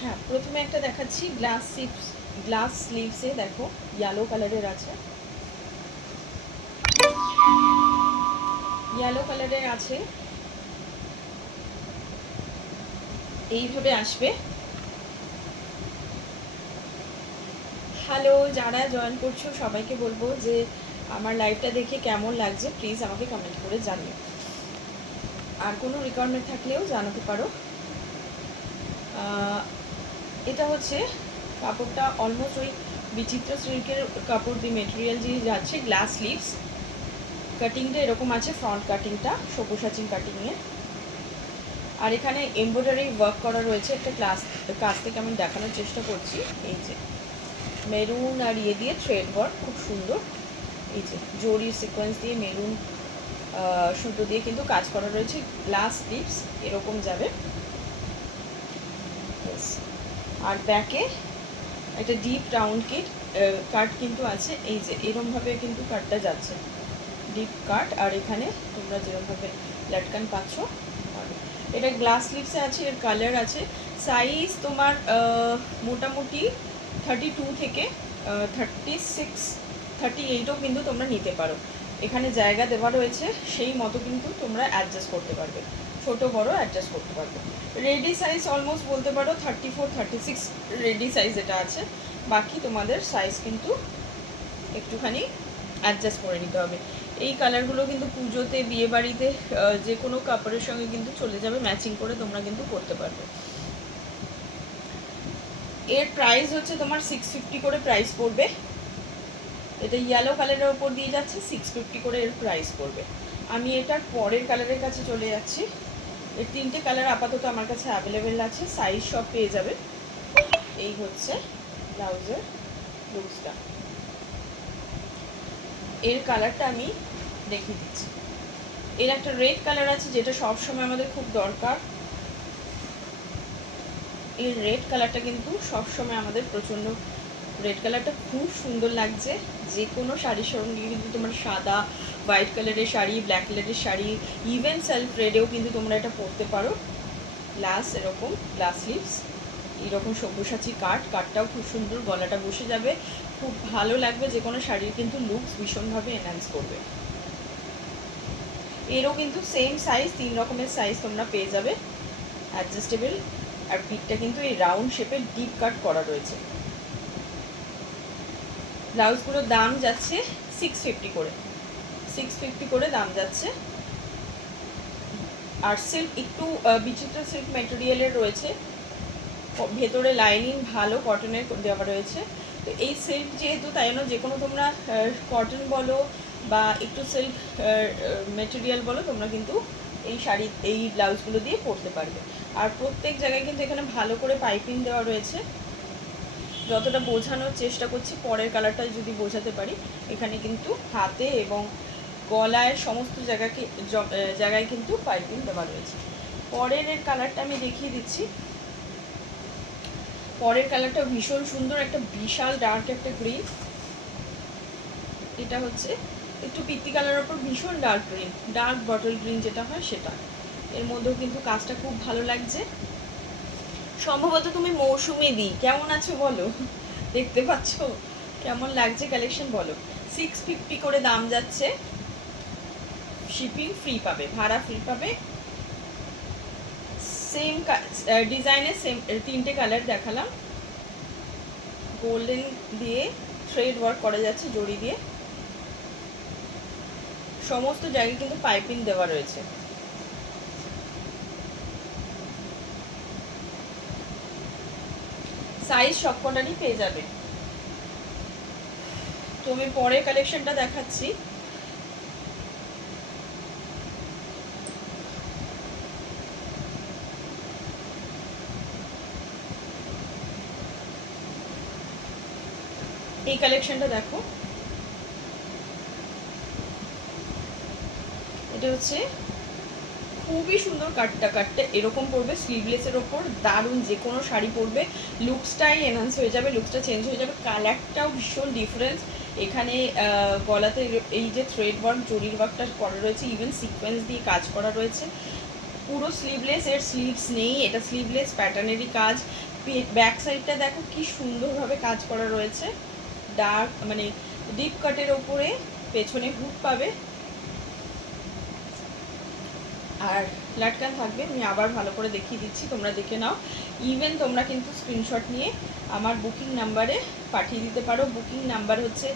হ্যাঁ, প্রথমে একটা দেখাচ্ছি গ্লাস স্লিভসে দেখো ইয়েলো কালারের আছে, ইয়েলো কালারের আছে, এইভাবে আসবে। হ্যালো, যারা জয়েন করছো সবাইকে বলবো যে আমার লাইভটা দেখে কেমন লাগছে প্লিজ আমাকে কমেন্ট করে জানিও, আর কোনো রিকোয়ারমেন্ট থাকলেও জানাতে পারো। এটা হচ্ছে কাপড়টা অলমোস্ট ওই বিচিত্র সিল্কের কাপড় দিয়ে মেটেরিয়াল দিয়ে যাচ্ছে, গ্লাস স্লিভস, কাটিংটা এরকম আছে, ফ্রন্ট কাটিংটা সবুসাচিন কাটিংয়ে, আর এখানে এমব্রয়ডারি ওয়ার্ক করা রয়েছে। একটা কাছ থেকে আমি দেখানোর চেষ্টা করছি। এই যে মেরুন আর ইয়ে দিয়ে থ্রেড ওয়ার্ক খুব সুন্দর, এই যে জরির সিকোয়েন্স দিয়ে মেরুন সুতো দিয়ে কিন্তু কাজ করা রয়েছে। গ্লাস স্লিভস এরকম যাবে, আর ব্যাকে একটা ডিপ রাউন্ড কাট কিন্তু আছে, এই যে এরমভাবে কিন্তু কাটটা যাচ্ছে, ডিপ কাট, আর এখানে তোমরা যেরকমভাবে লাটকান পাচ্ছ। আর এটা গ্লাস স্লিভসে আছে, এর কালার আছে, সাইজ তোমার মোটামুটি 32 থেকে 36 38ও কিন্তু তোমরা নিতে পারো। এখানে জায়গা দেওয়া রয়েছে, সেই মতো কিন্তু তোমরা অ্যাডজাস্ট করতে পারবে, ছোট বড় অ্যাডজাস্ট করতে পারবে। রেডি সাইজ অলমোস্ট বলতে পারো 34 36 রেডি সাইজ এটা আছে, বাকি তোমাদের সাইজ কিন্তু একটুখানি অ্যাডজাস্ট করে নিতে হবে। এই কালারগুলো কিন্তু পুজোতে, বিয়ে বাড়িতে, যে কোনো কাপড়ের সঙ্গে কিন্তু চলে যাবে, ম্যাচিং করে তোমরা কিন্তু করতে পারবে। এর প্রাইস হচ্ছে তোমার 650 করে প্রাইস পড়বে। এটা ইয়েলো কালারের ওপর দিয়ে যাচ্ছে, 650 করে এর প্রাইস পড়বে। আমি এটার পরের কালারের কাছে চলে যাচ্ছি। এর 3টে কালার আপাতত আমার কাছে অ্যাভেলেবেল আছে, সাইজ সব পেয়ে যাবে। এই হচ্ছে ব্লাউজের লুকসটা, এর কালারটা আমি দেখিয়ে দিচ্ছি। এর একটা রেড কালার আছে যেটা সবসময় আমাদের খুব দরকার, এই রেড কালারটা কিন্তু সবসময় আমাদের প্রচণ্ড, রেড কালারটা খুব সুন্দর লাগছে। যে কোনো শাড়ির সঙ্গে কিন্তু তোমার সাদা, হোয়াইট কালারের শাড়ি, ব্ল্যাক কালারের শাড়ি, ইভেন সেলফ রেডেও কিন্তু তোমরা এটা পরতে পারো। গ্লাস এরকম গ্লাস স্লিভস, এইরকম সব্যসাচী কাটটাও খুব সুন্দর, গলাটা বসে যাবে, খুব ভালো লাগবে, যে কোনো শাড়ির কিন্তু লুকস ভীষণভাবে এনহ্যান্স করবে। এরও কিন্তু সেম সাইজ, 3 রকমের সাইজ তোমরা পেয়ে যাবে, অ্যাডজাস্টেবল। আর পিঠটা কিন্তু এই রাউন্ড শেপের ডিপ কাট করা রয়েছে। ব্লাউজগুলোর দাম যাচ্ছে 650 করে, 650 করে দাম যাচ্ছে। আর সিল্ক একটু বিচিত্র সিল্ক ম্যাটেরিয়ালের রয়েছে, ভেতরে লাইনিং ভালো কটনের দেওয়া রয়েছে। তো এই সিল্ক যেহেতু, তাই জন্য যে কোনো তোমরা কটন বলো বা একটু সিল্ক ম্যাটেরিয়াল বলো, তোমরা কিন্তু এই শাড়ি, এই ব্লাউজগুলো দিয়ে পরতে পারবে। আর প্রত্যেক জায়গায় কিন্তু এখানে ভালো করে পাইপিং দেওয়া রয়েছে, যতটা বোঝানোর চেষ্টা করছি, পরের কালারটা যদি বোঝাতে পারি। এখানে কিন্তু হাতে এবং গলায় সমস্ত জায়গায় কিন্তু পাইপিং দেওয়া রয়েছে। পরের এর কালারটা আমি দেখিয়ে দিচ্ছি। পরের কালারটা ভীষণ সুন্দর, একটা বিশাল ডার্ক একটা গ্রিন, এটা হচ্ছে একটু পিত্তি কালারের ওপর ভীষণ dark green, dark bottle green যেটা হয় সেটা। এর মধ্যেও কিন্তু কাজটা খুব ভালো লাগছে। সম্ভবত তুমি মৌসুমি দি, কেমন আছো বলো, দেখতে পাচ্ছ কেমন লাগছে কালেকশন বলো। 650 করে দাম যাচ্ছে, শিপিং ফ্রি পাবে, ভাড়া ফ্রি পাবে। সেম ডিজাইনের সেম 3টে কালার দেখালাম, গোল্ডেন দিয়ে থ্রেড ওয়ার্ক করা যাচ্ছে, জড়ি দিয়ে, সমস্ত জায়গায় কিন্তু পাইপিং দেওয়া রয়েছে। সাইজ সবকটারই পেয়ে যাবে। তো আমি পরের কালেকশনটা দেখাচ্ছি। এই কালেকশনটা দেখো, এটা হচ্ছে খুবই সুন্দর, কাটটা এরকম পরবে স্লিভলেসের ওপর, দারুণ, যে কোনো শাড়ি পরবে, লুকসটাই এনহান্স হয়ে যাবে, লুকসটা চেঞ্জ হয়ে যাবে। কালারটাও ভীষণ ডিফারেন্স। এখানে গলাতে এই যে থ্রেড ওয়ার্ক, জরির ওয়ার্কটা করা রয়েছে, ইভেন সিকোয়েন্স দিয়ে কাজ করা রয়েছে, পুরো স্লিভলেস, এর স্লিভস নেই, এটা স্লিভলেস প্যাটার্নেরই কাজ। ব্যাক সাইডটা দেখো কি সুন্দরভাবে কাজ করা রয়েছে, ডার্ক মানে ডিপ কাটের ওপরে পেছনে হুক পাবে আর লাটকান থাকবে। আমি আবার ভালো করে দেখিয়ে দিচ্ছি, তোমরা দেখে নাও। ইভেন তোমরা কিন্তু স্ক্রিনশট নিয়ে আমার বুকিং নাম্বারে পাঠিয়ে দিতে পারো। বুকিং নাম্বার হচ্ছে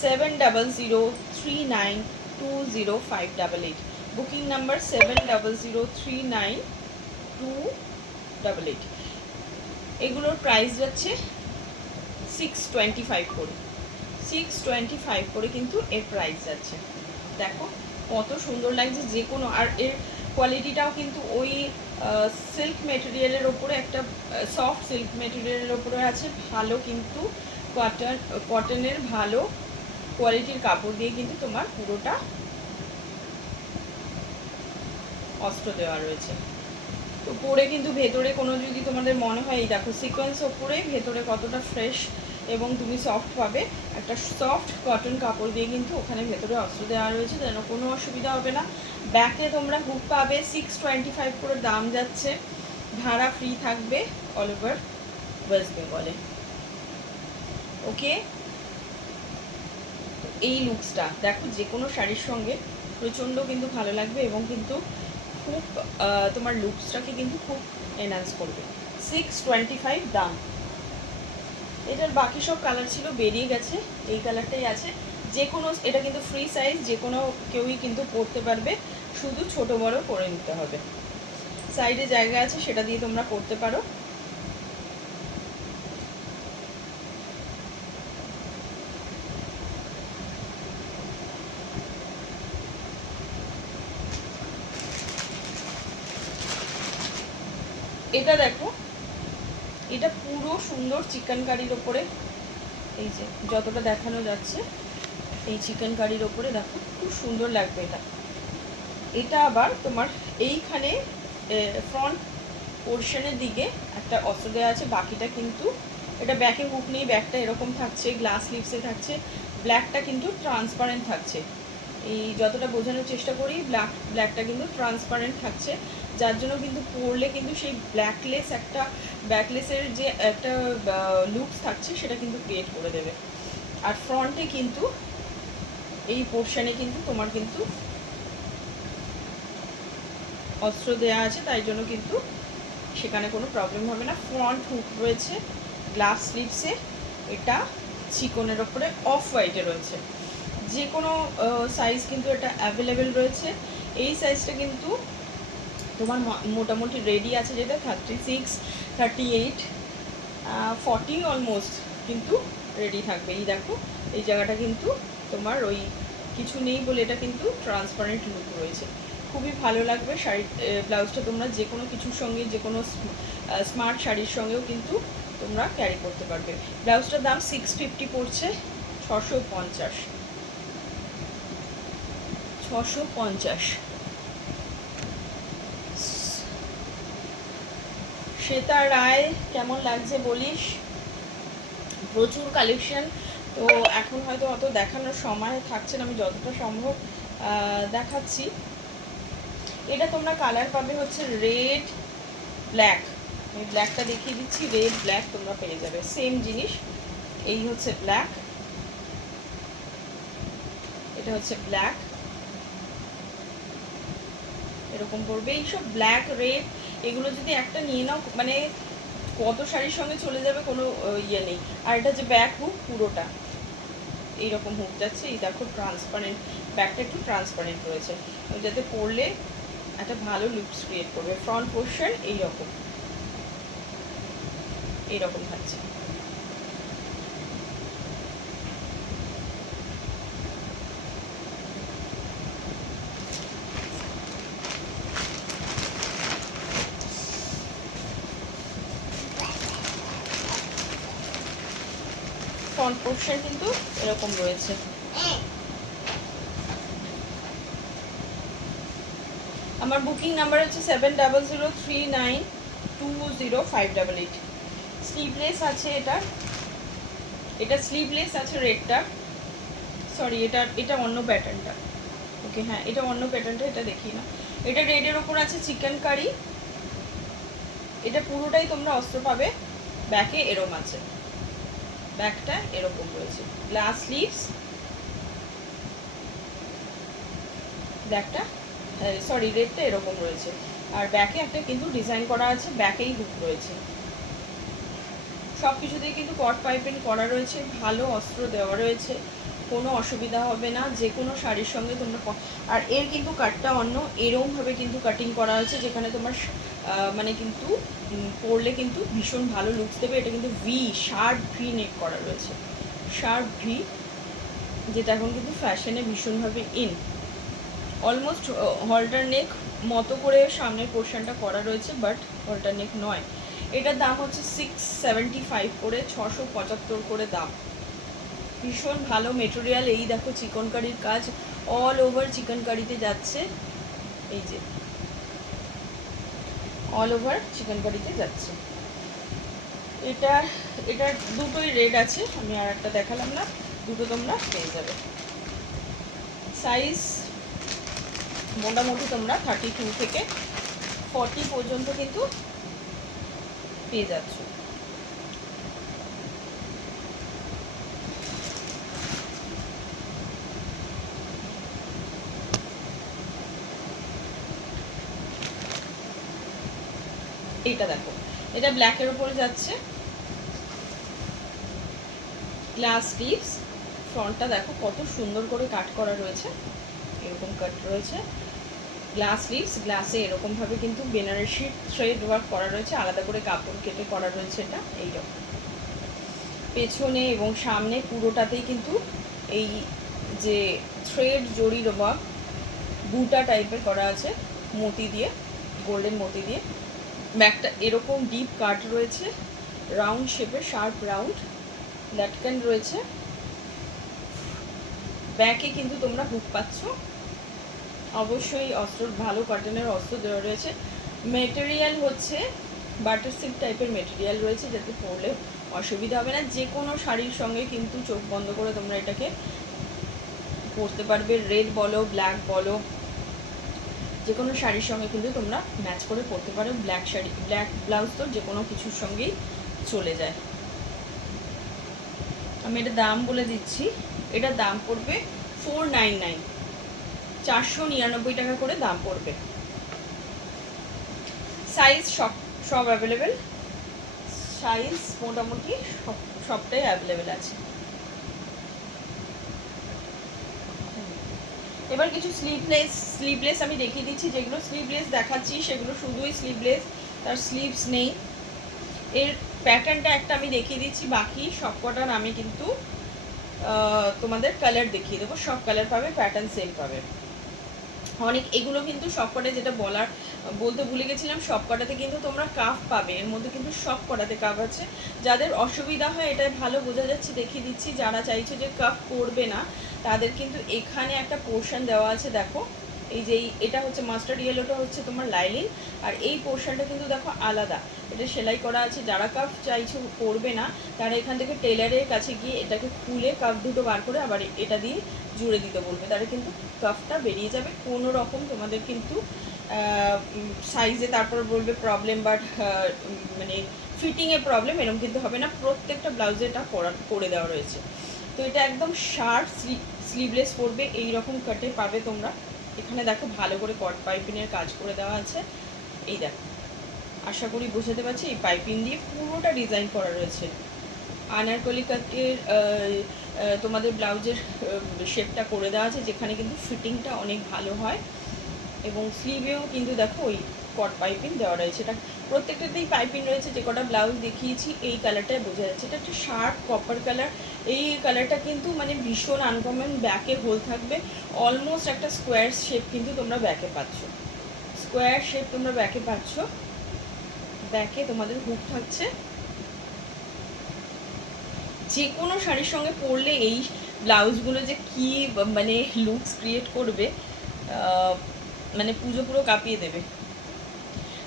7003920588। Booking number 70039208। এগুলোর প্রাইস যাচ্ছে 625 করে, 625 করে কিন্তু এর প্রাইস যাচ্ছে। দেখো কত সুন্দর লাগছে যে কোনো, আর এর কোয়ালিটিটাও কিন্তু ওই সিল্ক মেটেরিয়ালের ওপরে, একটা সফট সিল্ক মেটেরিয়ালের ওপরে আছে, ভালো কিন্তু কটনের ভালো কোয়ালিটির কাপড় দিয়ে কিন্তু তোমার পুরোটা অস্ত্র দেওয়া রয়েছে। তো পরে কিন্তু ভেতরে কোনো যদি তোমাদের মনে হয়, এই দেখো সিকোয়েন্স ওপরে ভেতরে কতটা ফ্রেশ এবং তুমি সফট পাবে, একটা সফট কটন কাপড় দিয়ে কিন্তু ওখানে ভেতরে অস্ত্র দেওয়া রয়েছে, যেন কোনো অসুবিধা হবে না। ব্যাকে তোমরা হুক পাবে, 625 করে দাম যাচ্ছে, ভাড়া ফ্রি থাকবে অল ওভার ওয়েস্ট বেঙ্গলে। ওকে, এই লুকসটা দেখো যে কোনো শাড়ির সঙ্গে প্রচণ্ড কিন্তু ভালো লাগবে এবং কিন্তু খুব তোমার লুকসটাকে কিন্তু খুব এনহ্যান্স করবে। 625 দাম। এটার বাকি সব কালার ছিল, বেরিয়ে গেছে, এই কালারটাই আছে। যে কোনো, এটা কিন্তু ফ্রি সাইজ, যে কোনো কেউই কিন্তু পরতে পারবে, শুধু ছোট বড় করে নিতে হবে। সাইডে জায়গা আছে, সেটা দিয়ে তোমরা পরতে পারো। এটা দেখো, এটা পুরো সুন্দর চিকেন কারির ওপরে, এই যে যতটা দেখানো যাচ্ছে এই চিকেন কারির ওপরে দেখো খুব সুন্দর লাগবে এটা। এটা আবার তোমার এইখানে ফ্রন্ট পোর্শনের দিকে একটা অস্ত্র দেওয়া আছে, বাকিটা কিন্তু এটা ব্যাকে হুক নেই, ব্যাকটা এরকম থাকছে, গ্লাস লিপসে থাকছে, ব্ল্যাকটা কিন্তু ট্রান্সপারেন্ট থাকছে। এই যতটা বোঝানোর চেষ্টা করি, ব্ল্যাকটা কিন্তু ট্রান্সপারেন্ট থাকছে, যার জন্য কিন্তু পরলে কিন্তু সেই ব্ল্যাকলেস একটা ব্ল্যাকলেসের যে একটা লুকস থাকছে সেটা কিন্তু ক্রিয়েট করে দেবে। আর ফ্রন্টে কিন্তু এই পোর্শনে কিন্তু তোমার কিন্তু অস্ত্র দেওয়া আছে, তাই জন্য কিন্তু সেখানে কোনো প্রবলেম হবে না। ফ্রন্ট হুক রয়েছে গ্লাস স্লিভসে, এটা চিকনের ওপরে অফ হোয়াইটে রয়েছে। যে কোনো সাইজ কিন্তু এটা অ্যাভেলেবেল রয়েছে। এই সাইজটা কিন্তু তোমার মোটামুটি রেডি আছে, যেটা 36, 38, 40 অলমোস্ট কিন্তু রেডি থাকবে। এই দেখো এই জায়গাটা কিন্তু তোমার ওই কিছু নেই বলে এটা কিন্তু ট্রান্সপারেন্ট লুক রয়েছে, খুবই ভালো লাগবে। শাড়ি ব্লাউজটা তোমরা যে কোনো কিছুর সঙ্গে, যে কোনো স্মার্ট শাড়ির সঙ্গেও কিন্তু তোমরা ক্যারি করতে পারবে। ব্লাউজটার দাম 650 পড়ছে, 650। শ্বেতা রায় কেমন লাগছে বলিস? প্রচুর কালেকশন, তো এখন হয়তো অত দেখানোর সময় থাকছে না, আমি যতটা সম্ভব দেখাচ্ছি। এটা তোমরা কালার পাবে হচ্ছে রেড ব্ল্যাক, আমি ব্ল্যাকটা দেখিয়ে দিচ্ছি, রেড ব্ল্যাক তোমরা পেয়ে যাবে সেম জিনিস। এই হচ্ছে ব্ল্যাক, এটা হচ্ছে ব্ল্যাক, এরকম পড়বে। এইসব ব্ল্যাক রেড এগুলো যদি একটা নিয়ে নাও, মানে কত শাড়ির সঙ্গে চলে যাবে, কোনো ইয়ে নেই। আর এটা যে ব্যাক হুক, পুরোটা এইরকম হুক যাচ্ছে। এই দেখো ট্রান্সপারেন্ট, ব্যাকটা একটু ট্রান্সপারেন্ট রয়েছে, যাতে পরলে একটা ভালো লুকস ক্রিয়েট করবে। ফ্রন্ট পোর্শন এইরকম এইরকম থাকছে। ফ্রন্ট পোর্শন কিন্তু এরকম রয়েছে। আমার বুকিং নাম্বার হচ্ছে 7003920588। স্লিভলেস আছে এটা, এটা স্লিভলেস আছে রেডটা, সরি এটা অন্য প্যাটার্নটা। ওকে হ্যাঁ, এটা অন্য প্যাটার্নটা, এটা দেখি না। এটা রেডের ওপর আছে চিকেন কারি, এটা পুরোটাই তোমরা অস্ত্র পাবে। ব্যাকে এরকম আছে, ব্যাকটা এরকম রয়েছে, গ্লাস স্লিভস, ব্যাকটা সরি রেডটা এরকম রয়েছে, আর ব্যাকে একটা কিন্তু ডিজাইন করা আছে, ব্যাকেই হুক রয়েছে। সব কিছুতেই কিন্তু কট পাইপিং করা রয়েছে, ভালো অস্ত্র দেওয়া রয়েছে, কোনো অসুবিধা হবে না যে কোনো শাড়ির সঙ্গে তোমরা। আর এর কিন্তু কাটটা অন্য এরকমভাবে কিন্তু কাটিং করা আছে, যেখানে তোমার মানে কিন্তু পরলে কিন্তু ভীষণ ভালো লুকস দেবে। এটা কিন্তু ভি শার্প ভি নেক করা রয়েছে, শার্প ভি, যেটা এখন কিন্তু ফ্যাশনে ভীষণভাবে ইন। অলমোস্ট হল্টার নেক মতো করে সামনের পোর্শনটা করা রয়েছে, বাট হল্টার নেক নয়। এটার দাম হচ্ছে 675 করে, 675 করে দাম। ভীষণ ভালো মেটেরিয়াল। এই দেখো চিকনকারির কাজ, অল ওভার চিকনকারিতে যাচ্ছে, এই যে অল ওভার চিকনকারিতে যাচ্ছে। এটার দুটোই রেড আছে, আমি আর একটা দেখালাম না, দুটো তোমরা পেয়ে যাবে। সাইজ মোটামুটি তোমরা 32 থেকে 40 পর্যন্ত কিন্তু পেয়ে যাচ্ছ। এইটা দেখো, এটা ব্ল্যাকের উপরে যাচ্ছে, গ্লাস স্লিভস, ফ্রন্টটা দেখো কত সুন্দর করে কাট করা রয়েছে, এরকম কাট রয়েছে, গ্লাস স্লিভস, গ্লাসে এরকমভাবে কিন্তু বেনারসি থ্রেড ওয়ার্ক করা রয়েছে, আলাদা করে কাপড় কেটে করা রয়েছে। এটা এইরকম পেছনে এবং সামনে পুরোটাতেই কিন্তু এই যে থ্রেড জড়ির ওয়ার্ক বুটা টাইপের করা আছে, মতি দিয়ে, গোল্ডেন মতি দিয়ে। ব্যাকটা এরকম ডিপ কাট রয়েছে, রাউন্ড শেপের, শার্প রাউন্ড লাটকান রয়েছে। ব্যাকে কিন্তু তোমরা হুক পাচ্ছ, অবশ্যই অস্ত্র ভালো কটনের অস্ত্র দেওয়া রয়েছে। মেটেরিয়াল হচ্ছে বাটার সিল্ক টাইপের মেটেরিয়াল রয়েছে, যাতে পরলে অসুবিধা হবে না। যে কোনো শাড়ির সঙ্গে কিন্তু চোখ বন্ধ করে তোমরা এটাকে পরতে পারবে, রেড বলো ব্ল্যাক বলো, যে কোনো শাড়ির সঙ্গে কিন্তু তোমরা ম্যাচ করে পরতে পারো। ব্ল্যাক শাড়ি, ব্ল্যাক ব্লাউজ তো যে কোনো কিছুর সঙ্গেই চলে যায়। আমি এটা দাম বলে দিচ্ছি, এটার দাম পড়বে 499, 499 টাকা করে দাম পড়বে। সাইজ সব অ্যাভেলেবেল, সাইজ মোটামুটি সবটাই অ্যাভেলেবেল আছে। এবার কিছু স্লিভলেস আমি দেখিয়ে দিচ্ছি। যেগুলো স্লিভলেস দেখাচ্ছি সেগুলো শুধুই স্লিভলেস, তার স্লিভস নেই। এর প্যাটার্নটা একটা আমি দেখিয়ে দিচ্ছি, বাকি সব কটার আমি কিন্তু তোমাদের কালার দেখিয়ে দেবো, সব কালার পাবে, প্যাটার্ন সেম পাবে। অনেক এগুলো কিন্তু সবকটা, যেটা বলতে ভুলে গেছিলাম, সবকটাতে কিন্তু তোমরা কাফ পাবে, এর মধ্যে কিন্তু সব কটাতে কাফ আছে। যাদের অসুবিধা হয় এটা ভালো বোঝা যাচ্ছে, দেখিয়ে দিচ্ছি। যারা চাইছো যে কাফ করবে না, তাদের কিন্তু এখানে একটা পোর্শন দেওয়া আছে, দেখো এই যে এটা হচ্ছে মাস্টার্ড ইয়েলোটা হচ্ছে তোমার লাইলিন, আর এই পোর্শনটা কিন্তু দেখো আলাদা, এটা সেলাই করা আছে। যারা কাফ চাইছো করবে না, তারা এখান থেকে টেলারের কাছে গিয়ে এটাকে খুলে কাফ দুটো বার করে আবার এটা দিয়ে জুড়ে দিতে বলবে, তাহলে কিন্তু কাফটা বেরিয়ে যাবে। কোনো রকম তোমাদের কিন্তু সাইজে তারপর বলবে প্রবলেম বা মানে ফিটিংয়ে প্রবলেম, এরকম কিন্তু হবে না। প্রত্যেকটা ব্লাউজে এটা করে দেওয়া রয়েছে। তো এটা একদম শার্প স্লিভলেস পরবে, এই রকম কাটে পাবে তোমরা। এখানে দেখো ভালো করে কট পাইপিংয়ের কাজ করে দেওয়া আছে, এই দেখো, আশা করি বোঝাতে পারছি। এই পাইপিং দিয়ে পুরোটা ডিজাইন করা রয়েছে। আনারকলি কাটের তোমাদের ব্লাউজের শেপটা করে দেওয়া আছে, যেখানে কিন্তু ফিটিংটা অনেক ভালো হয়। এবং স্লিভেও কিন্তু দেখো ওই কট পাইপিং দেওয়া রয়েছে। এটা প্রত্যেকটাতেই পাইপিং রয়েছে। যে কটা ব্লাউজ দেখিয়েছি এই কালারটাই বোঝা যাচ্ছে, এটা একটা শার্প কপার কালার। এই কালারটা কিন্তু মানে ভীষণ আনকমন। ব্যাকে হোল থাকবে, অলমোস্ট একটা স্কোয়ার শেপ কিন্তু তোমরা ব্যাকে পাচ্ছ, স্কোয়ার শেপ তোমরা ব্যাকে পাচ্ছ। ব্যাকে তোমাদের হুক থাকছে। যে কোনো শাড়ির সঙ্গে পরলে এই ব্লাউজগুলো যে কি মানে লুকস ক্রিয়েট করবে, মানে পুজো পুরো কাঁপিয়ে দেবে।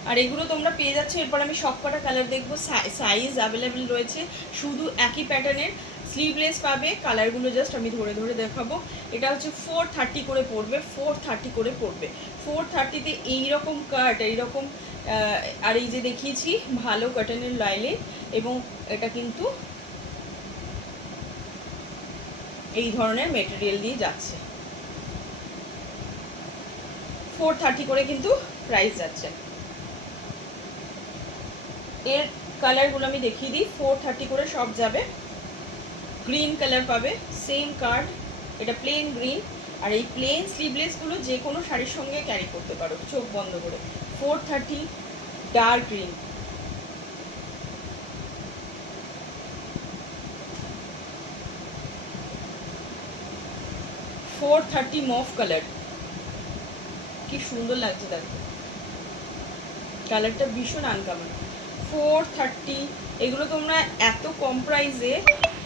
আর এগুলো তোমরা পেয়ে যাচ্ছ। এরপর আমি সব কটা কালার দেখবো। সাইজ অ্যাভেলেবেল রয়েছে, শুধু একই প্যাটার্নের স্লিভলেস পাবে, কালারগুলো জাস্ট আমি ধরে ধরে দেখাবো। এটা হচ্ছে 430 করে পড়বে, 430 করে পড়বে। 430তে এইরকম কাট, এইরকম আর এই যে দেখিয়েছি ভালো কটনের লাইলে, এবং এটা কিন্তু এই ধরনের মেটেরিয়াল দিয়ে যাচ্ছে। 430 করে কিন্তু প্রাইস যাচ্ছে। এর কালারগুলো আমি দেখিয়ে দিই, 430 করে সব যাবে। গ্রিন কালার পাবে, সেম কার্ড, এটা প্লেন গ্রিন। আর এই প্লেন স্লিভলেসগুলো যে কোনো শাড়ির সঙ্গে ক্যারি করতে পারো চোখ বন্ধ করে। 430 ডার্ক গ্রিন, $430 মফ কালার, কি সুন্দর লাগছে দেখো, কালারটা ভীষণ আনকমন। 430, এগুলো তোমরা এত কম প্রাইসে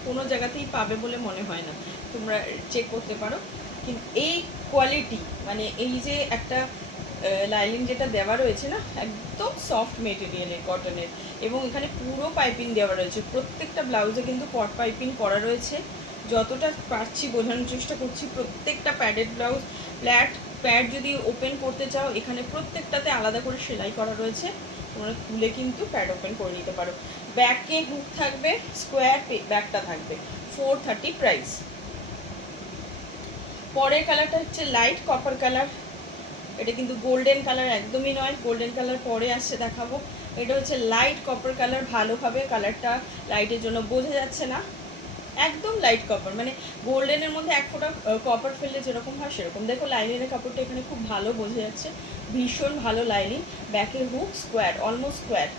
কোনো জায়গাতেই পাবে বলে মনে হয় না, তোমরা চেক করতে পারো। কিন্তু এই কোয়ালিটি, মানে এই যে একটা লাইলিং যেটা দেওয়া রয়েছে না, একদম সফট মেটেরিয়ালের কটনের, এবং এখানে পুরো পাইপিং দেওয়া রয়েছে, প্রত্যেকটা ব্লাউজে কিন্তু পট পাইপিং করা রয়েছে। যতটা পারছি বোঝানোর চেষ্টা করছি, প্রত্যেকটা প্যাডেড ব্লাউজ, ফ্ল্যাট প্যাড যদি ওপেন করতে চাও, এখানে প্রত্যেকটাতে আলাদা করে সেলাই করা রয়েছে, তোমরা খুলে কিন্তু প্যাড ওপেন করে নিতে পারো। ব্যাকে হুক থাকবে, স্কোয়ার ব্যাকটা থাকবে। 430 প্রাইস। পরের কালারটা হচ্ছে লাইট কপার কালার, এটা কিন্তু গোল্ডেন কালার একদমই নয়, গোল্ডেন কালার পরে আসছে দেখাবো। এটা হচ্ছে লাইট কপার কালার, ভালোভাবে কালারটা লাইটের জন্য বোঝা যাচ্ছে না, একদম লাইট কপার, মানে গোল্ডেনের মধ্যে এক ফোঁটা কপার ফেললে যেরকম হয় সেরকম। দেখো লাইনিংয়ের কাপড়টা এখানে খুব ভালো বোঝা যাচ্ছে, ভীষণ ভালো লাইনিং। ব্যাকের হুক স্কোয়ার, অলমোস্ট স্কোয়ার,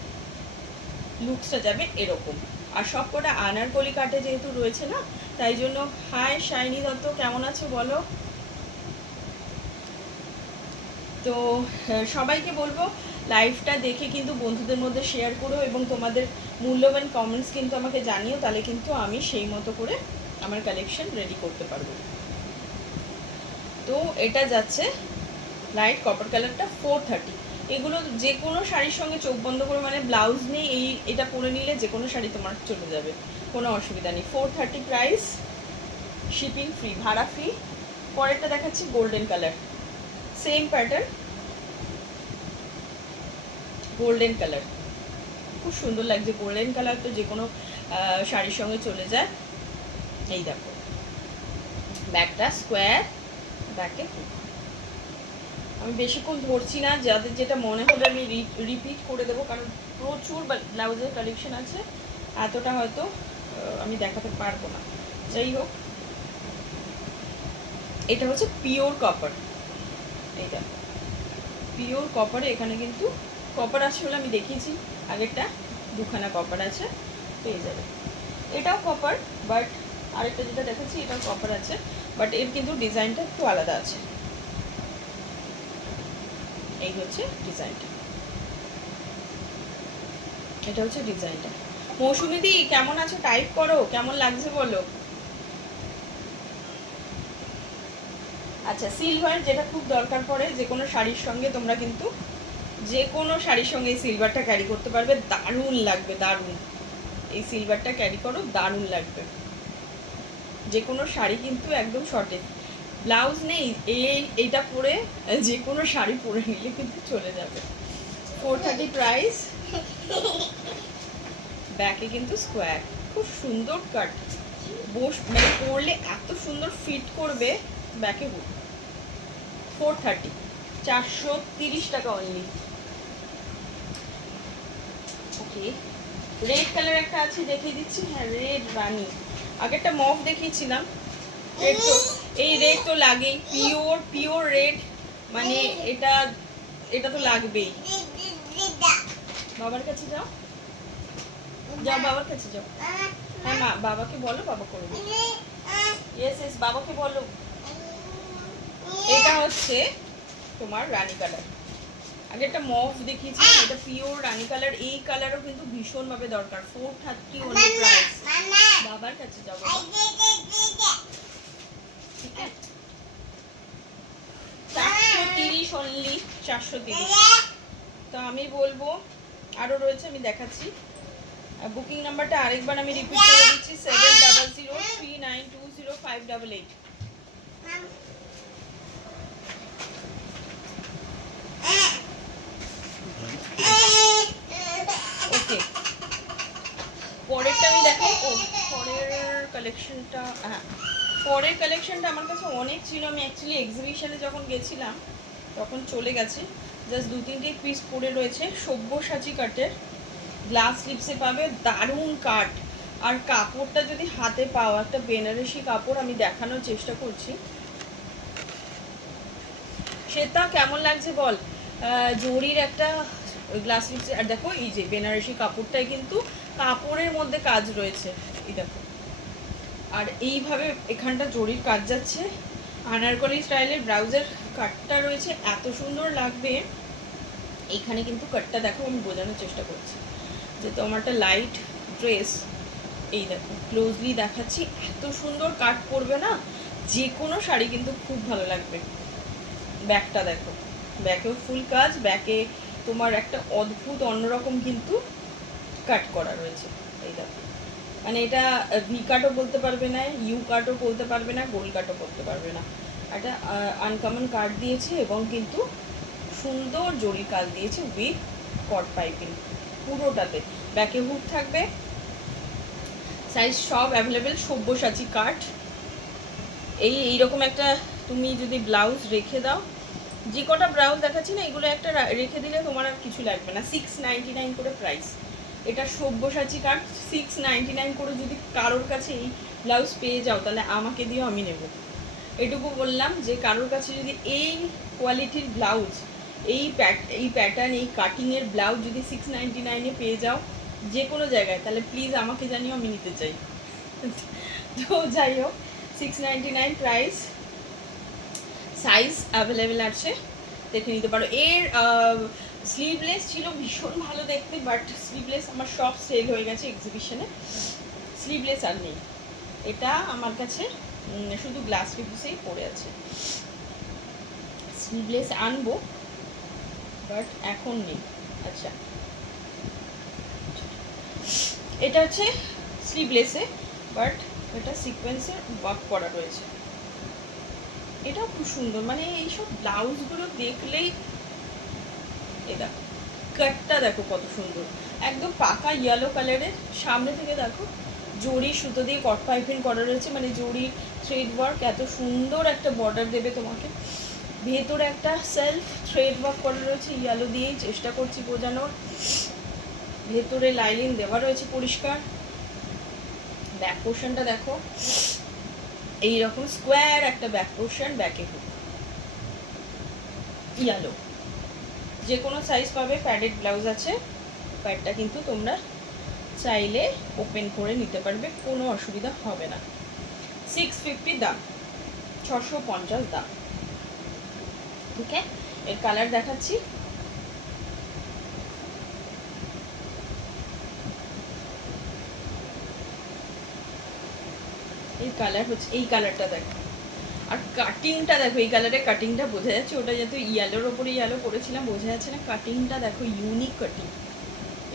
লুকসটা যাবে এরকম। আর সব কটা আনারকলি কাটে যেহেতু রয়েছে না, তাই জন্য। হাই শাইনি দত্ত, কেমন আছো বলো? তো সবাইকে বলবো লাইভটা দেখে কিন্তু বন্ধুদের মধ্যে শেয়ার করো, এবং তোমাদের মূল্যবান কমেন্টস কিন্তু আমাকে জানিও, তাহলে কিন্তু আমি সেই মতো করে আমার কালেকশন রেডি করতে পারবো। তো এটা যাচ্ছে লাইট কপার কালারটা 430। এগুলো যে কোনো শাড়ির সঙ্গে চোখ বন্ধ করে, মানে ব্লাউজ নেই, এটা পরে নিলে যে কোনো শাড়ি তোমার চলে যাবে, কোনো অসুবিধা নেই। 430 প্রাইস, শিপিং ফ্রি, ভাড়া ফ্রি। পরেরটা দেখাচ্ছি golden colour, same pattern, golden colour, খুব সুন্দর লাগছে। গোল্ডেন কালার তো যে কোনো শাড়ির সঙ্গে চলে যায়। এই দেখো ব্যাকটা স্কোয়ার, ব্যাকে আমি বেশিক্ষণ ধরছি না, যাদের যেটা মনে হলে আমি রিপিট করে দেবো, কারণ প্রচুর ব্লাউজের কালেকশন আছে, এতটা হয়তো আমি দেখাতে পারবো না। যাই হোক, এটা হচ্ছে পিওর কপার, এই দেখো পিওর কপারে, এখানে কিন্তু কপার আছে বলে আমি দেখিয়েছি, আগেরটা দুখানা কপার আছে, পেয়ে যাবে। এটাও কপার, বাট আরেকটা যেটা দেখাচ্ছি এটাও কপার আছে, বাট এর কিন্তু ডিজাইনটা একটু আলাদা আছে। এই হচ্ছে ডিজাইনটা, এটা হচ্ছে ডিজাইনটা। মৌসুমি দি কেমন আছো? টাইপ করো, কেমন লাগছে বলো। আচ্ছা, সিলভার যেটা খুব দরকার পড়ে যে কোনো শাড়ির সঙ্গে, তোমরা কিন্তু যে কোনো শাড়ির সঙ্গে এই সিলভারটা ক্যারি করতে পারবে, দারুণ লাগবে, দারুণ। এই সিলভারটা ক্যারি করো, দারুণ লাগবে। যে কোনো শাড়ি কিন্তু একদম শর্টেজ, ব্লাউজ নেই, এইটা পরে যে কোনো শাড়ি পরে নিলে কিন্তু চলে যাবে। 430 প্রাইস, ব্যাকে কিন্তু স্কোয়ার, খুব সুন্দর কাট, মানে পরলে এত সুন্দর ফিট করবে। ব্যাকে হুক, 430, 430 টাকা অনলি। ওকে, রেড কালার একটা আছে, দেখিয়ে দিচ্ছি। হ্যাঁ, রেড রানি, আগেরটা মফ দেখিয়েছিলাম, রেড তো, এই রেড তো লাগেই, পিওর পিওর রেড, মানে এটা তো লাগবেই। বাবার কাছে যাও, যাও বাবার কাছে যাও। হ্যাঁ মা, বাবাকে বলো, বাবা করবে। ইয়েস ইয়েস, বাবাকে বলো। এটা হচ্ছে তোমার রানী কালার, আগে একটা মফ দেখিয়েছি, এটা পিওর রানী কালার। এই কালারও কিন্তু ভীষণ ভাবে দরকার। 430 অনলি প্রাইস। বাবার কাছে যাও বাবা, ঠিক আছে। 430 অনলি, 430। তো আমি বলবো আরো রয়েছে, আমি দেখাচ্ছি। বুকিং নাম্বারটা আরেকবার আমি রিপিট করে দিচ্ছি, 7003920588। ওকে, পরেরটা আমি দেখাই। পরের কালেকশনটা, হ্যাঁ পরের কালেকশনটা আমার কাছে অনেক ছিল। আমি অ্যাকচুয়ালি এক্সিবিশনে যখন গেছিলাম তখন চলে গেছে। জাস্ট 2-3টে পিস পরে রয়েছে। সব্যসাচী কাটের গ্লাস স্লিপসে পাবে, দারুণ কাট। আর কাপড়টা যদি হাতে পাও, একটা বেনারসি কাপড় আমি দেখানোর চেষ্টা করছি। সেটা কেমন লাগছে বল? জরির একটা গ্লাস স্লিপসে, আর দেখো এই যে বেনারসি কাপড়টায় কিন্তু কাপড়ের মধ্যে কাজ রয়েছে, এই দেখো। আর এইভাবে এখানটা জরির কাজ যাচ্ছে। আনারকলি স্টাইলের ব্লাউজের কাটটা রয়েছে, এত সুন্দর লাগবে। এইখানে কিন্তু কাটটা দেখো, আমি বোঝানোর চেষ্টা করছি যে তোমারটা লাইট ড্রেস। এই দেখো ক্লোজলি দেখাচ্ছি, এত সুন্দর কাট করবে না, যে কোনো শাড়ি কিন্তু খুব ভালো লাগবে। ব্যাকটা দেখো, ব্যাকেও ফুল কাজ, ব্যাকে তোমার একটা অদ্ভুত অন্যরকম কিন্তু কাট করা রয়েছে। এই দেখো, মানে এটা ভি কাটও বলতে পারবে না, ইউ কাটও বলতে পারবে না, গোল কাটও করতে পারবে না। একটা আনকমন কাট দিয়েছে এবং কিন্তু সুন্দর জরি কাজ দিয়েছে উইথ কট পাইপিং পুরোটাতে। ব্যাকে হুক থাকবে, সাইজ সব অ্যাভেলেবেল। সব্যসাচী কাট। এইরকম একটা তুমি যদি ব্লাউজ রেখে দাও, যে কটা ব্লাউজ দেখাচ্ছি না এগুলো একটা রেখে দিলে তোমার আর কিছু লাগবে না। 699 করে প্রাইস। এটা সব্যসাচী কাট 699 করে। যদি কারোর কাছে এই ব্লাউজ পেয়ে যাও তাহলে আমাকে দিও, আমি নেব। এটুকু বললাম যে কারোর কাছে যদি এই কোয়ালিটির ব্লাউজ, এই প্যাটার্ন, এই কাটিংয়ের ব্লাউজ যদি 699-এ পেয়ে যাও যে কোনো জায়গায়, তাহলে প্লিজ আমাকে জানিও, আমি নিতে চাই। তো যাই হোক, 699 প্রাইস। সাইজ অ্যাভেলেবেল আছে, দেখে নিতে পারো। এর স্লিভলেস ছিল ভীষণ ভালো দেখতে, বাট স্লিভলেস আমার সব সেল হয়ে গেছে এক্সিবিশনে, স্লিভলেস আর নেই। এটা আমার কাছে শুধু গ্লাস স্লিভসেই পড়ে আছে। স্লিভলেস আনবো, বাট এখন নেই। আচ্ছা, এটা হচ্ছে স্লিভলেসে, বাট এটা সিকোয়েন্সের ওয়ার্ক করা রয়েছে। এটাও খুব সুন্দর, মানে এইসব ব্লাউজগুলো দেখলেই, এই দেখো কাটটা দেখো কত সুন্দর, একদম পাকা ইয়েলো কালারের। সামনে থেকে দেখো জরি সুতো দিয়ে কট পাইপিং করা রয়েছে, মানে জরি থ্রেড ওয়ার্ক, এত সুন্দর একটা বর্ডার দেবে তোমাকে। ভেতরে একটা সেলফ থ্রেড ওয়ার্ক করা রয়েছে ইয়েলো দিয়েই, চেষ্টা করছি বোঝানোর। ভেতরে লাইনিং দেওয়া রয়েছে পরিষ্কার। ব্যাক পোর্শনটা দেখো, এইরকম স্কোয়ার একটা ব্যাক পোর্শন, ব্যাকে হুক ইয়েলো। যে কোনো সাইজ পাবে, প্যাডেড ব্লাউজ আছে। প্যাডটা কিন্তু তোমরা চাইলে ওপেন করে নিতে পারবে, কোনো অসুবিধা হবে না। 650 দাম, 650 দাম। ঠিক আছে, এর কালার দেখাচ্ছি। এই কালার হচ্ছে, এই কালারটা দেখো, আর কাটিংটা দেখো, এই কালারের কাটিংটা বোঝা যাচ্ছে। ওটা যেহেতু ইয়েলোর ওপরে ইয়েলো করেছিলাম, বোঝা যাচ্ছে না। কাটিংটা দেখো, ইউনিক কাটিং।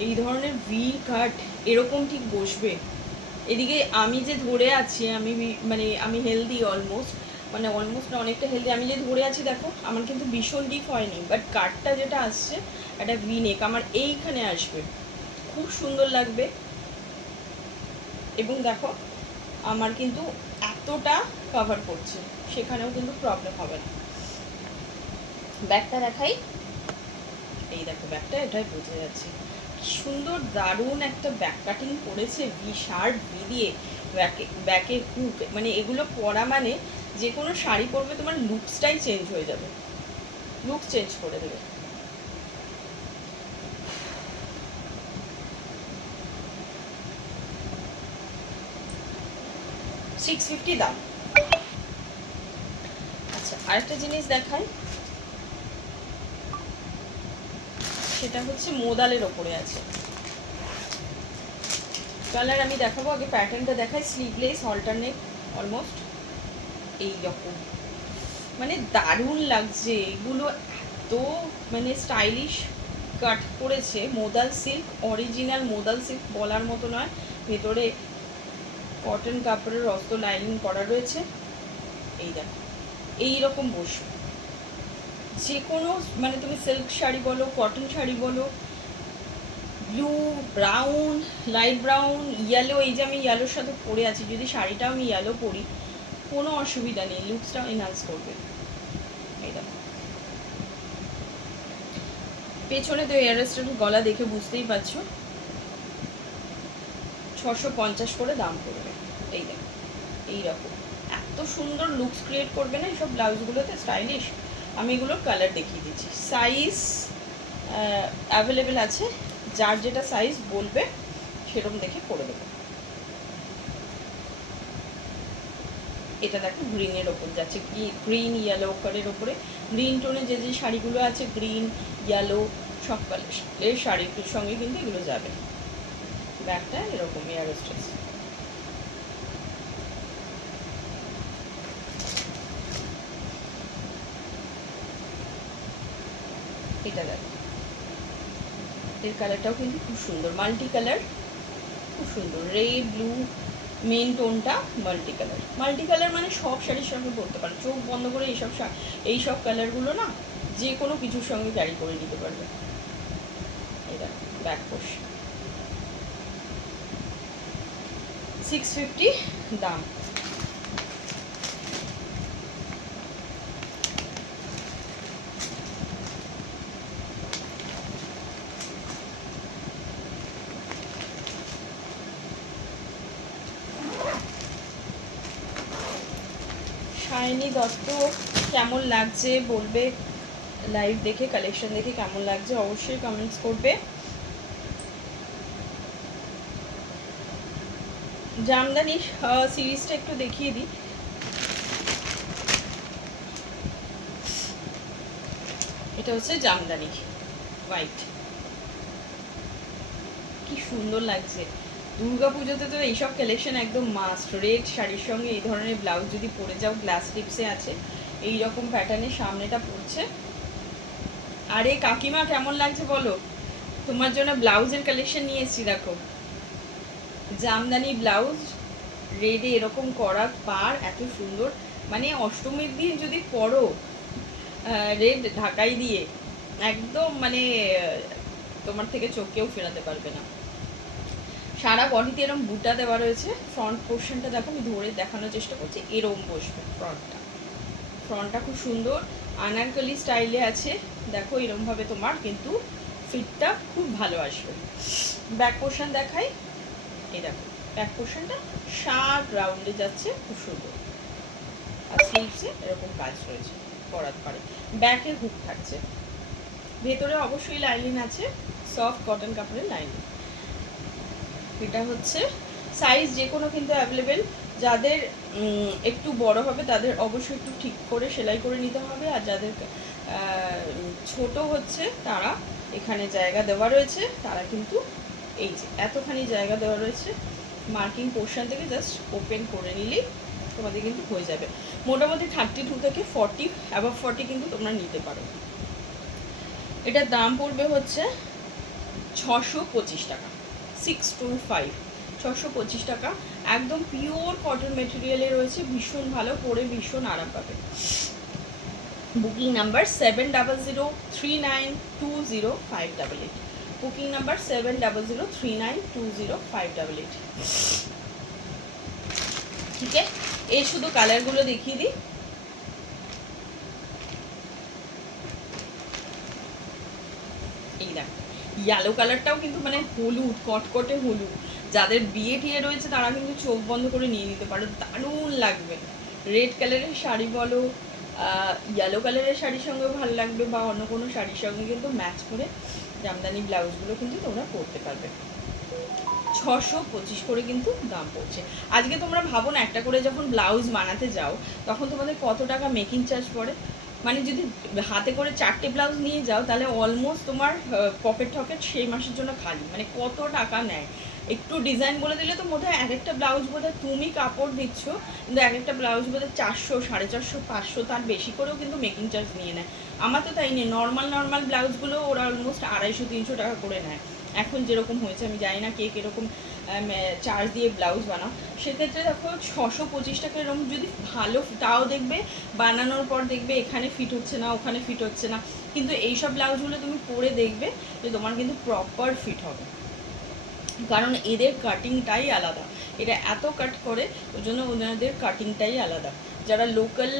এই ধরনের ভি কাট এরকম ঠিক বসবে। এদিকে আমি যে ধরে আছি, মানে আমি হেলদি অলমোস্ট, মানে অলমোস্ট না, অনেকটা হেলদি। আমি যে ধরে আছি দেখো, আমার কিন্তু ভীষণ ডিপ হয়নি, বাট কাটটা যেটা আসছে একটা ভি নেক আমার এইখানে আসবে, খুব সুন্দর লাগবে। এবং দেখো আমার কিন্তু এতটা কভার করছে, সেখানেও কিন্তু প্রবলেম হবে না। ব্যাগটা দেখাই, এই দেখো ব্যাগটা, এটাই বোঝা যাচ্ছে সুন্দর দারুণ একটা ব্যাক কাটিং করেছে, ভি শার্ট ভি দিয়ে, ব্যাকে হুক, মানে এগুলো পরা মানে যে কোনো শাড়ি পরবে তোমার লুকসটাই চেঞ্জ হয়ে যাবে, লুক চেঞ্জ করে দেবে। $650 দাম। আচ্ছা, আরেকটা জিনিস দেখাই, সেটা হচ্ছে মোদালের ওপরে আছে। কালার আমি দেখাবো, আগে প্যাটার্নটা দেখাই। স্লিভলেস, অল্টারনেট অলমোস্ট এই রকম, মানে দারুণ লাগছে এগুলো, এত মানে স্টাইলিশ কাট করেছে, মোদাল সিল্ক, অরিজিনাল মোদাল সিল্ক বলার মতো নয়, ভেতরে কটন কাপড়ের অস্ত লাইনিং করা রয়েছে। এই দেখো এইরকম বসবে, যে কোনো মানে তুমি সিল্ক শাড়ি বলো, কটন শাড়ি বলো, blue, brown, light brown, yellow, এই যে আমি ইয়েলোর সাথে পরে আছি, যদি শাড়িটাও আমি ইয়েলো পরি কোনো অসুবিধা নেই, লুকসটাও এনহান্স করবে। এই দেখো পেছনে তো এয়ারস্টার গলা দেখে বুঝতেই পারছো, 650 করে দাম পড়বে। এই দেখো এইরকম এত সুন্দর লুকস ক্রিয়েট করবে না এইসব ব্লাউজগুলোতে, স্টাইলিশ। আমি এগুলোর কালার দেখিয়ে দিচ্ছি, সাইজ অ্যাভেলেবেল আছে, যার যেটা সাইজ বলবে সেরকম দেখে করে দেবো। এটা দেখো গ্রিনের ওপর যাচ্ছে, গ্রিন ইয়েলো কালারের ওপরে, গ্রিন টোনে যে যে শাড়িগুলো আছে গ্রিন ইয়েলো সব কালার এর শাড়ির সঙ্গে কিন্তু এগুলো যাবে। ব্যাগটা এরকম এয়ারস্ট্রেস। এটা দেখো এর কালারটাও কিন্তু খুব সুন্দর, মাল্টি কালার, খুব সুন্দর, রেড ব্লু মেন টোনটা মাল্টি কালার। মাল্টি কালার মানে সব শাড়ির সঙ্গে পরতে পারো, চোখ বন্ধ করে এইসব কালারগুলো না যে কোনো কিছুর সঙ্গে ক্যারি করে নিতে পারবে। এটা ব্যাক পোর্শন 650 দাম। শাইনি দত্ত কেমন লাগছে বলবে, লাইভ দেখে কালেকশন দেখে কেমন লাগছে অবশ্যই কমেন্টস করবে। জামদানি সিরিজটা একটু দেখিয়ে দিই। এটা হচ্ছে জামদানি হোয়াইট, কি সুন্দর লাগছে। দুর্গা পুজোতে তো এইসব কালেকশন একদম মাস্ট। রেড শাড়ির সঙ্গে এই ধরনের ব্লাউজ যদি পরে যাও, গ্লাস টিপসে আছে এই রকম প্যাটার্নের, সামনেটা পড়ছে। আরে কাকিমা কেমন লাগছে বলো, তোমার জন্য ব্লাউজের কালেকশন নিয়ে এসেছি। দেখো জামদানি ব্লাউজ, রেডে এরকম করা পার, এত সুন্দর, মানে অষ্টমীর দিন যদি পরো রেড ঢাকাই দিয়ে, একদম মানে তোমার থেকে চোখ কেউ ফেরাতে পারবে না। সারা বডিতে এরকম বুটা দেওয়া রয়েছে। ফ্রন্ট পোর্শনটা দেখো, আমি ধরে দেখানোর চেষ্টা করছি, এরকম বসবে ফ্রন্টটা খুব সুন্দর আনারকলি স্টাইলে আছে। দেখো এরকমভাবে তোমার কিন্তু ফিটটা খুব ভালো আসবে। ব্যাক পোর্শন দেখাই, এই দেখো ব্যাক পোর্শনটা শার্প রাউন্ডে যাচ্ছে, খুব সুন্দর। আর স্লিভসে এরকম কাজ রয়েছে, পরাতে পারে। ব্যাকে হুক থাকছে, ভেতরে অবশ্যই লাইনিং আছে, সফট কটন কাপড়ের লাইনিং। এটা হচ্ছে সাইজ যে কোনো কিন্তু অ্যাভেলেবেল। যাদের একটু বড় হবে তাদের অবশ্যই একটু ঠিক করে সেলাই করে নিতে হবে, আর যাদের ছোট হচ্ছে তারা এখানে জায়গা দেওয়া রয়েছে, তারা কিন্তু এই যে এতখানি জায়গা দেওয়া রয়েছে, মার্কিং পোর্শন থেকে জাস্ট ওপেন করে নিলেই তোমাদের কিন্তু হয়ে যাবে। মোটামুটি 32 থেকে 40 অ্যাবাভ 40 কিন্তু তোমরা নিতে পারো। এটার দাম পড়বে হচ্ছে 625 টাকা, 625, 625 টাকা। একদম পিওর কটন মেটেরিয়ালে রয়েছে, ভীষণ ভালো, পরে ভীষণ আরাম পাবে। Booking number 7003920588, booking number 7003920588। ঠিক আছে, এই শুধু কালারগুলো দেখিয়ে দিই। এই দেখ ইয়েলো কালারটাও কিন্তু মানে হলুদ, কটকটে হলুদ, যাদের বিয়ে টিয়ে রয়েছে তারা কিন্তু চোখ বন্ধ করে নিয়ে নিতে পারো, দারুণ লাগবে। রেড কালারের শাড়ি বলো, ইয়েলো কালারের শাড়ির সঙ্গেও ভালো লাগবে, বা অন্য কোনো শাড়ির সঙ্গে কিন্তু ম্যাচ করে জামদানি ব্লাউজগুলো কিন্তু তোমরা পরতে পারবে। 625 করে কিন্তু দাম পড়ছে। আজকে তোমরা ভাবো না, একটা করে যখন ব্লাউজ বানাতে যাও তখন তোমাদের কত টাকা মেকিং চার্জ পড়ে। মানে যদি হাতে করে 4টে ব্লাউজ নিয়ে যাও তাহলে অলমোস্ট তোমার পকেট টকেট সেই মাসের জন্য খালি, মানে কত টাকা নেয়। একটু ডিজাইন বলে দিলে তো বোধহয় এক একটা ব্লাউজ বোধহয় তুমি কাপড় দিচ্ছ, কিন্তু এক একটা ব্লাউজ বোধহয় 400, 450, 500, তার বেশি করেও কিন্তু মেকিং চার্জ নিয়ে নেয়। আমার তো তাই নেই, নর্মাল ব্লাউজগুলো ওরা অলমোস্ট 250-300 টাকা করে নেয়। এখন যেরকম হয়েছে আমি জানি না কে কীরকম চার্জ দিয়ে ব্লাউজ বানাও। সেক্ষেত্রে দেখো 625 টাকা এরকম যদি ভালো, তাও দেখবে বানানোর পর দেখবে এখানে ফিট হচ্ছে না, ওখানে ফিট হচ্ছে না, কিন্তু এইসব ব্লাউজগুলো তুমি পরে দেখবে যে তোমার কিন্তু প্রপার ফিট হবে, কারণ এদের কাটিংটাই আলাদা। এরা এত কাট করে, ওই জন্য ওনাদের কাটিংটাই আলাদা। যারা লোকাল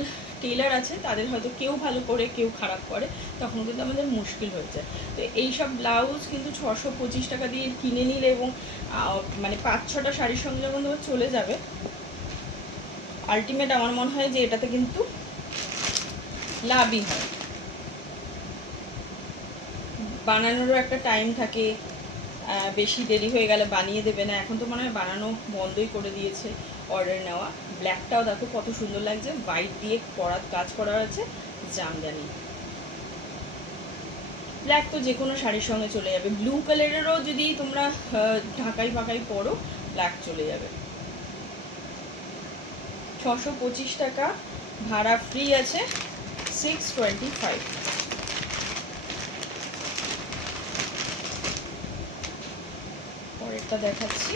টেলার আছে তাদের হয়তো কেউ ভালো করে কেউ খারাপ করে, তখন কিন্তু আমাদের মুশকিল হয়ে যায়। তো এইসব ব্লাউজ কিন্তু 625 টাকা দিয়ে কিনে নিলে এবং মানে 5-6টা শাড়ির সঙ্গে যখন তোমার চলে যাবে, আলটিমেট আমার মনে হয় যে এটাতে কিন্তু লাভই হয়। বানানোরও একটা টাইম থাকে, বেশি দেরি হয়ে গেলে বানিয়ে দেবে না। এখন তো মনে হয় বানানো বন্ধই করে দিয়েছে, অর্ডার নেওয়া। ব্ল্যাকটাও দেখো কত সুন্দর লাগছে, হোয়াইট দিয়ে কাজ করা আছে জামদানি। ব্ল্যাক তো যে কোনো শাড়ির সঙ্গে চলে যাবে। ব্লু কালারেরও যদি তোমরা ঢাকাই ফাঁকাই পরো, ব্ল্যাক চলে যাবে। 625 টাকা, ভাড়া ফ্রি আছে, 625। পরেরটা দেখাচ্ছি।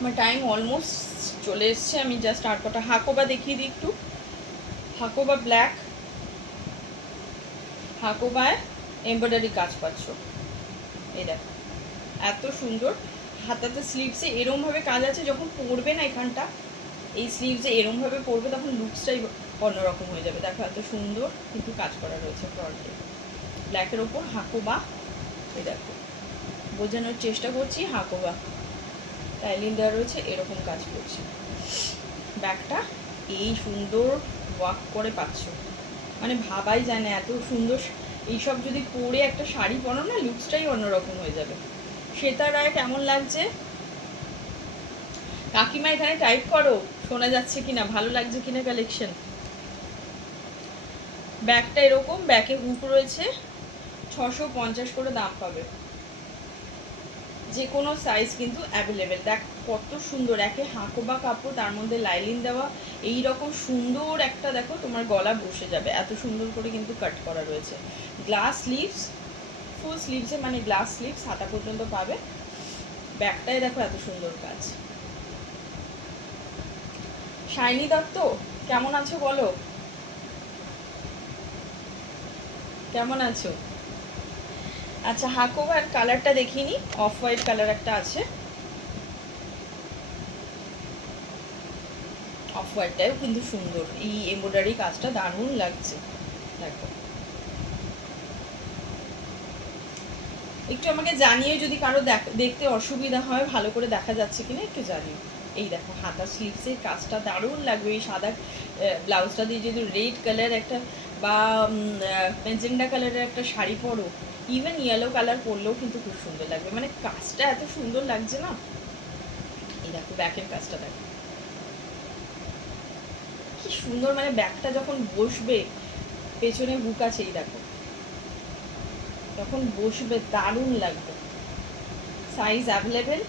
আমার টাইম অলমোস্ট চলে এসছে, আমি জাস্ট আর কটা হাকোবা দেখিয়ে দিই একটু। হাকোবা ব্ল্যাক, হাকোবায় এমব্রয়ডারি কাজ পাচ্ছ, এই দেখো এত সুন্দর। হাতাতে স্লিভসে এরমভাবে কাজ আছে, যখন পরবে না এখানটা, এই স্লিভসে এরমভাবে পরবে তখন লুকসটাই অন্যরকম হয়ে যাবে। দেখো এত সুন্দর কিন্তু কাজ করা রয়েছে ফ্রন্টে, ব্ল্যাকের ওপর হাকোবা। এই দেখো বোঝানোর চেষ্টা করছি, হাকোবা টাইলিং দেওয়া রয়েছে, এরকম কাজ করছে। ব্যাগটা এই সুন্দর ওয়ার্ক করে পাচ্ছ, মানে ভাবাই যায় না এত সুন্দর। এইসব যদি পরে একটা শাড়ি পরো না, লুকসটাই অন্যরকম হয়ে যাবে। শ্বেতা রায় কেমন লাগছে? কাকিমা এখানে টাইপ করো, শোনা যাচ্ছে কিনা, ভালো লাগছে কিনা কালেকশন। ব্যাগটা এরকম, ব্যাগে হুক রয়েছে, 650 করে দাম পাবে। যে কোনো সাইজ কিন্তু অ্যাভেলেবেল। দেখ কত সুন্দর, একে হাঁকোবা কাপড়, তার মধ্যে লাইলিন দেওয়া, এই রকম সুন্দর একটা দেখো তোমার গলা বসে যাবে, এত সুন্দর করে কিন্তু কাট করা রয়েছে। গ্লাস স্লিভস, ফুল স্লিভসে মানে গ্লাস স্লিভস হাতা পর্যন্ত পাবে। ব্যাগটায় দেখো এত সুন্দর কাজ। শাইনি দত্ত কেমন আছো বলো, কেমন আছো? আচ্ছা হাকোবার কালারটা দেখিনি, অফ হোয়াইট কালার একটা আছে, অফ হোয়াইটটাও কিন্তু সুন্দর, এই এমব্রয়ডারি কাজটা দারুণ লাগছে। দেখো একটু আমাকে জানিয়ে যদি কারো দেখতে অসুবিধা হয়, ভালো করে দেখা যাচ্ছে কিনা একটু জানিও। এই দেখো হাতা স্লিভসের কাজটা দারুণ লাগবে, এই সাদা ব্লাউজটা দিয়ে যদি রেড কালার একটা বা মেজেন্ডা কালারের একটা শাড়ি পরো, ইভেন ইয়েলো কালার পরলেও কিন্তু খুব সুন্দর লাগবে, মানে কাজটা এত সুন্দর লাগছে না। এই দেখো ব্যাকের কাজটা দেখো কি সুন্দর, মানে ব্যাগটা যখন বসবে, পেছনে বুক আছে, এই দেখো যখন বসবে দারুণ লাগবে। সাইজ অ্যাভেলেবেল,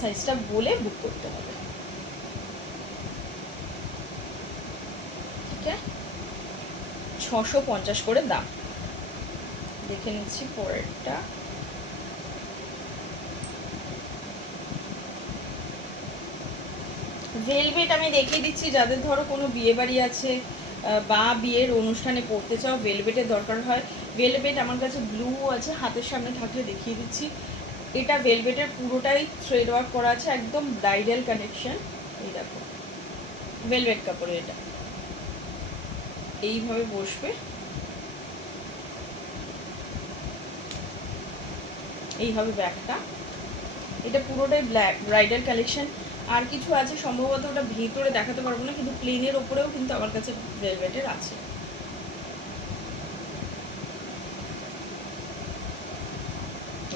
সাইজটা বলে বুক করতে হবে, ঠিক আছে? 650 করে দাম। দেখে নিচ্ছি পরেরটা। ভেলভেট আমি দেখিয়ে দিচ্ছি, যাদের ধরো কোনো বিয়ে বাড়ি আছে বা বিয়ের অনুষ্ঠানে পরতে চাও, ভেলভেটের দরকার হয়। ভেলভেট আমার কাছে ব্লু আছে, হাতের সামনে থাকলে দেখিয়ে দিচ্ছি। এটা ভেলভেটের পুরোটাই থ্রেড ওয়ার্ক করা আছে, একদম ব্রাইডাল কানেকশন। এই দেখো ভেলভেট কাপড়ে এটা এইভাবে বসবে, এইভাবে ব্যাগটা, এটা পুরোটাই ব্রাইডাল কালেকশন। আর কিছু আছে সম্ভবত ওটা ভেতরে দেখাতে পারবো না, কিন্তু প্লেনের ওপরেও কিন্তু আমার কাছে ভেলভেটের আছে।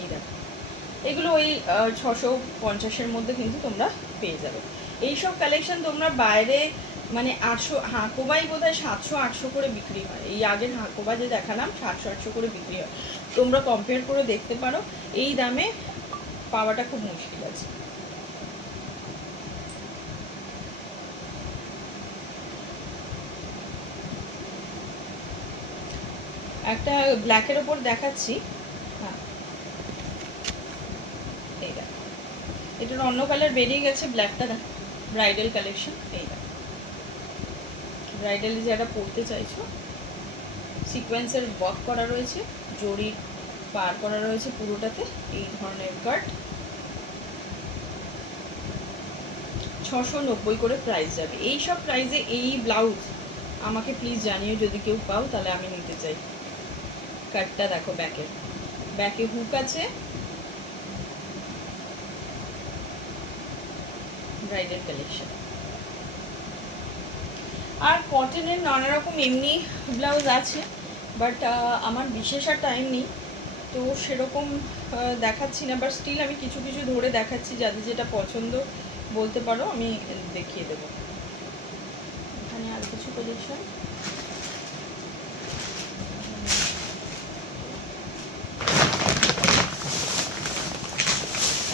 এই এগুলো ওই 650-এর মধ্যে কিন্তু তোমরা পেয়ে যাবে। এইসব কালেকশন তোমরা বাইরে মানে 800, হাঁকোবাই বোধ হয় 700-800 করে বিক্রি হয়। এই আগের হাঁকোবা যে দেখালাম 700-800 করে বিক্রি হয়, তোমরা কম্পেয়ার করে দেখতে পারো। এই দামে পাওয়াটা খুব মুশকিল আছে। একটা ব্ল্যাকের ওপর দেখাচ্ছি, হ্যাঁ এই দেখ, এটার অন্য কালার বেরিয়ে গেছে, ব্ল্যাকটা দেখ, ব্রাইডাল কালেকশন। এই দেখ, ব্রাইডালি যারা পরতে চাইছো, সিকোয়েন্সের ওয়ার্ক করা রয়েছে, জরির পার করা রয়েছে পুরোটাতে। এই ধরনের কাট 690 করে প্রাইস যাবে। এই সব প্রাইসে এই ব্লাউজ আমাকে প্লিজ জানিও যদি কেউ পাও, তাহলে আমি নিতে চাই। কাটটা দেখো, ব্যাকে হুক আছে, ব্রাইডাল কালেকশন। আর কটনের নানা রকম এমনি ব্লাউজ আছে, বাট আমার বিশেষ আর টাইম নেই, তো সেরকম দেখাচ্ছি না। বাট স্টিল আমি কিছু কিছু ধরে দেখাচ্ছি, যাদের যেটা পছন্দ বলতে পারো, আমি দেখিয়ে দেবো। এখানে আর কিছু কালেকশন,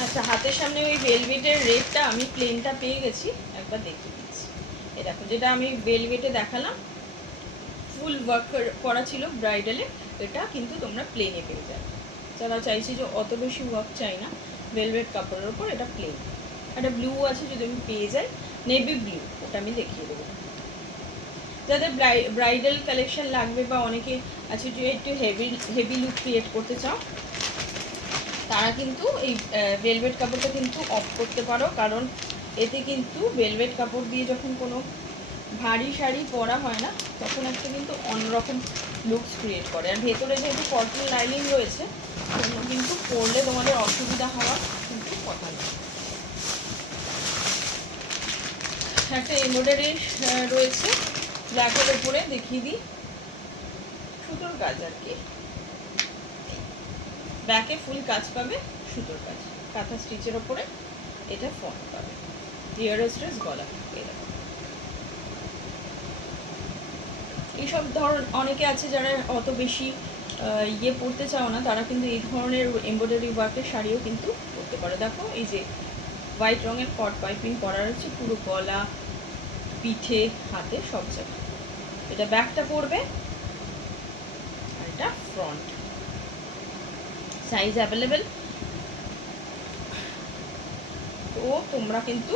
আচ্ছা হাতের সামনে ওই ভেলভেটের রেডটা আমি প্লেনটা পেয়ে গেছি, একবার দেখিয়ে দিচ্ছি। এই দেখো, যেটা আমি ভেলভেটে দেখালাম ফুল ওয়ার্ক করা ছিল ব্রাইডালে, এটা কিন্তু তোমরা প্লেনে পেয়ে যাবে। যারা চাইছি যে অত বেশি ওয়ার্ক চাই না ভেলভেট কাপড়ের ওপর, এটা প্লেন। একটা ব্লু আছে, যদি আমি পেয়ে যাই নেভি ব্লু, ওটা আমি দেখিয়ে দেবো। যাদের ব্রাইডাল কালেকশন লাগবে, বা অনেকে আছে যে একটু হেভি লুক ক্রিয়েট করতে চাও, তারা কিন্তু এই ভেলভেট কাপড়টা কিন্তু অফ করতে পারো, কারণ এতে কিন্তু ভেলভেট কাপড় দিয়ে যখন কোনো ভারী শাড়ি পরা হয় না, তখন একটা কিন্তু অন্যরকম লুকস ক্রিয়েট করে। আর ভেতরে যেহেতু কটন লাইনিং রয়েছে, কিন্তু পরলে তোমাদের অসুবিধা হওয়ার কিন্তু কথা নেই। একটা এমব্রয়ডারি রয়েছে ব্ল্যাকের ওপরে, দেখিয়ে দিই, সুতোর কাজ আর কি। ব্যাকে ফুল কাজ পাবে, সুতোর কাজ, কাঁথা স্টিচের ওপরে এটা ফর্ম পাবে, রিয়ারস্ট্রেস গলা। এইসব অনেকে আছে যারা অত বেশি ইয়ে পরতে চাও না, তারা কিন্তু এই ধরনের এমব্রয়ডারি ওয়ার্কের শাড়িও কিন্তু পরতে পারে। দেখো, এই যে হোয়াইট রঙের কট পাইপিং করা রয়েছে পুরো গলা, পিঠে, হাতে, সব জায়গায়। এটা ব্যাকটা পড়বে, আর এটা ফ্রন্ট। সাইজ অ্যাভেলেবেল, তো তোমরা কিন্তু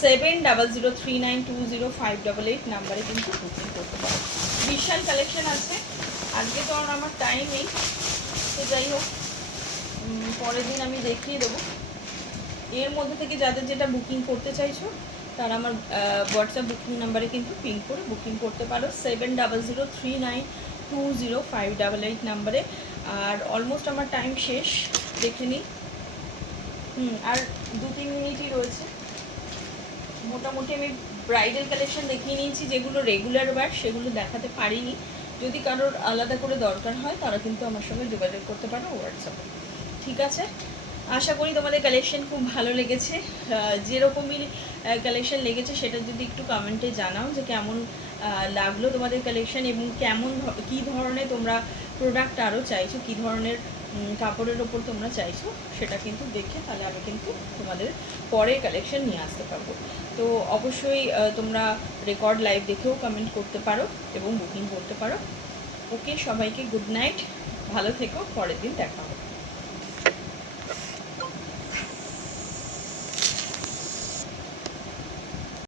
7003920588 নাম্বারে কিন্তু বুকিং করতে পারো। বিশাল কালেকশন আছে, আজকে তো আর আমার টাইম নেই, তো যাই হোক পরের দিন আমি দেখিয়ে দেবো। এর মধ্যে থেকে যাদের যেটা বুকিং করতে চাইছো, তারা আমার হোয়াটসঅ্যাপ বুকিং নাম্বারে কিন্তু পিন করে বুকিং করতে পারো, 7003920588 নাম্বারে। আর অলমোস্ট আমার টাইম শেষ, দেখে নিই। আর 2-3 মিনিটই রয়েছে। মোটামুটি আমি ব্রাইডাল কালেকশন দেখিয়ে নিয়েছি, যেগুলো রেগুলার ওয়্যার সেগুলো দেখাতে পারিনি। যদি কারোর আলাদা করে দরকার হয়, তারা কিন্তু আমার সঙ্গে যোগাযোগ করতে পারো হোয়াটসঅ্যাপে। ঠিক আছে, আশা করি তোমাদের কালেকশন খুব ভালো লেগেছে। যেরকমই কালেকশন লেগেছে সেটা যদি একটু কমেন্টে জানাও, যে কেমন লাগলো তোমাদের কালেকশন, এবং কী ধরনের তোমরা প্রোডাক্ট আরও চাইছো, কী ধরনের কাপড়ের ওপর তোমরা চাইছো, সেটা কিন্তু দেখে তাহলে আমি কিন্তু তোমাদের পরের কালেকশন নিয়ে আসতে পারবো। তো অবশ্যই তোমরা রেকর্ড লাইভ দেখেও কমেন্ট করতে পারো এবং বুকিং করতে পারো। ওকে, সবাইকে গুড নাইট, ভালো থেকো, পরের দিন দেখা হবে।